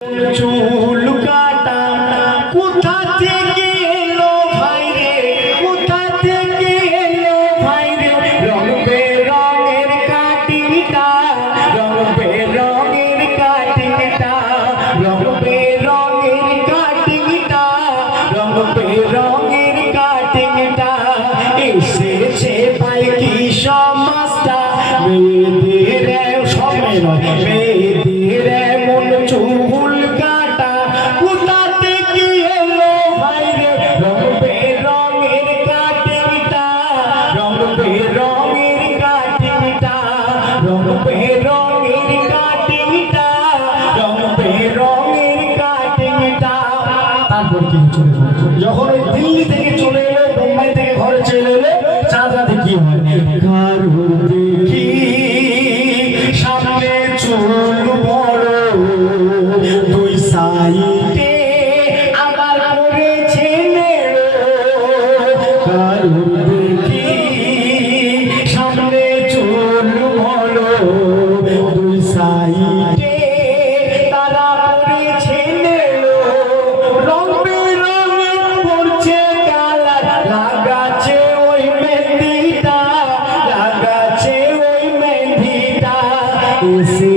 চুল কাটা কোথা থেকে এলো ভাই রে, কোথা থেকে এলো ভাই রে, রং বেরঙের কাটিটা, রং বেরঙের কাটিটা, রং বেরঙের কাটিটা, রং বেরঙের কাটিটা, এসেছে ভাই কি সমাজটা, মেয়েদের সময় মেয়েদের এমন চুল কাটা কোথা থেকে এলো ভাই রে, রং বেরঙের কাটিটা, রং বেরঙের কাটিটা, রং বেরঙের কাটিটা, রং বেরঙের কাটিটা। তারপর কি চলে যখন ওই দিল্লি থেকে চলে এলো, বোম্বাই থেকে ঘরে চলে এলো, চাঁদ রাতে কি হয়, কারো দেখি সামনে চুল বড়, দুই সাইডে আবার করেছে নেড়ো, কারো দেখি সামনে চুল বড়, দুই সাইডে তারা করেছে নেড়ো, রং বেরঙের পড়ছে কালার, লাগাচ্ছে ওই মেহেন্দিটা, লাগাচ্ছে ওই মেহেন্দিটা, এসে